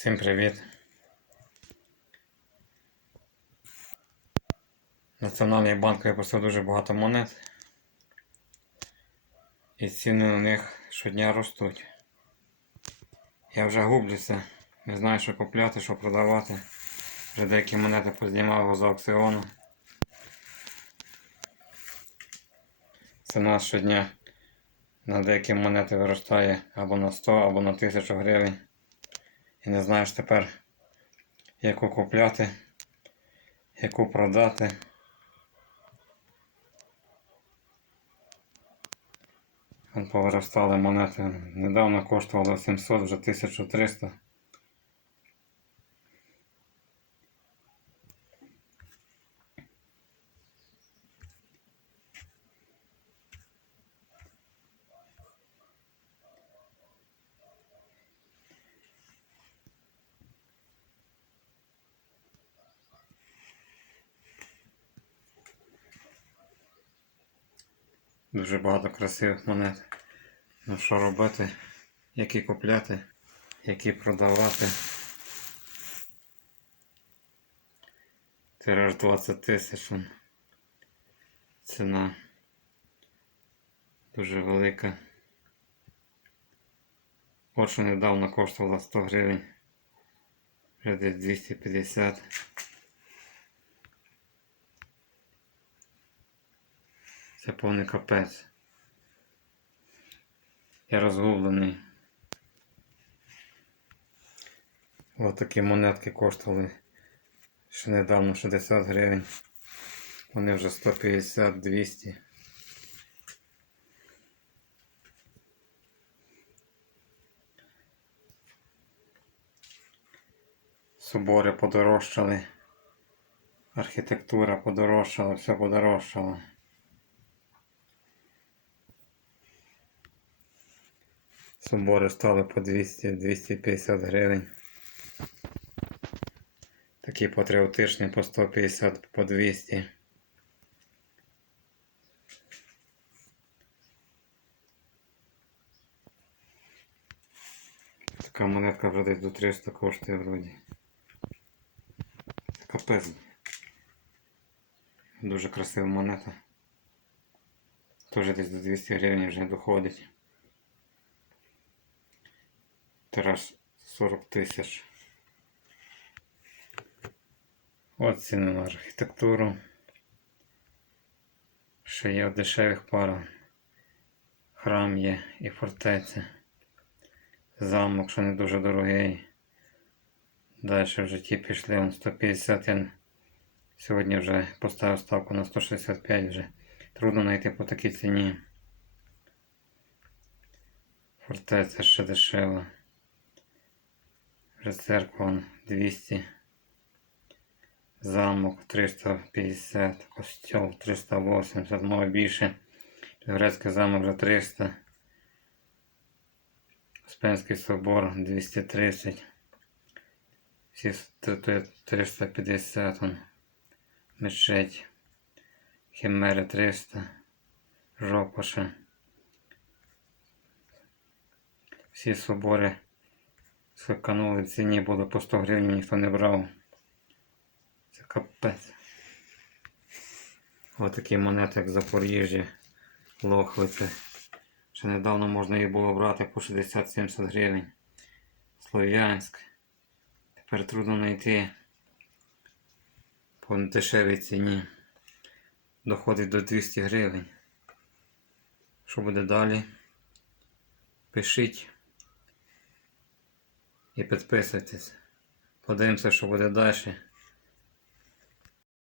Всім привіт. Національний банк випустив дуже багато монет. І ціни на них щодня ростуть. Я вже гублюся. Не знаю, що купляти, що продавати. Вже деякі монети познімав з аукціону. Ціна щодня на деякі монети виростає або на 100, або на 1000 гривень. І не знаєш тепер, яку купляти, яку продати. Повиростали монети. Недавно коштувало 700, вже 1300. Дуже багато красивих монет. Ну що робити? Які купляти, які продавати. Тираж 20 тисяч. Ціна дуже велика. От недавно коштувала 100 гривень. Вже десь 250. Це повний капець. Я розгублений. Ось такі монетки коштували ще недавно 60 гривень. Вони вже 150-200. Собори подорожчали. Архітектура подорожчала, все подорожчало. Собори стали по 200-250 гривень. Такі патріотичні по 150, по 200. Така монетка вже десь до 300 коштує вроді. Капець. Дуже красива монета. Теж десь до 200 гривень вже доходить. Тираж 40 тисяч. От ціни на архітектуру. Ще є в дешевих парах. Храм є і фортеця. Замок, що не дуже дорогий. Далі в житті пішли он 150. Я сьогодні вже поставив ставку на 165 вже. Трудно знайти по такій ціні. Фортеця ще дешева. Церква 200. Замок 350, костьол 380, мало більше. Грецький замок вже 300. Успенський собор 230. Всі 350. Он. Мечеть. Химери 300. Жопаша. Всі собори скаканули ціні, було по 100 гривень, ніхто не брав. Це капець. Ось такі монети, як Запоріжжя, Лохвиця. Ще недавно можна їх було брати по 60-70 гривень. Слов'янськ. Тепер трудно знайти по дешевій ціні. Доходить до 200 гривень. Що буде далі? Пишіть і підписуйтесь. Подивимося, що буде далі.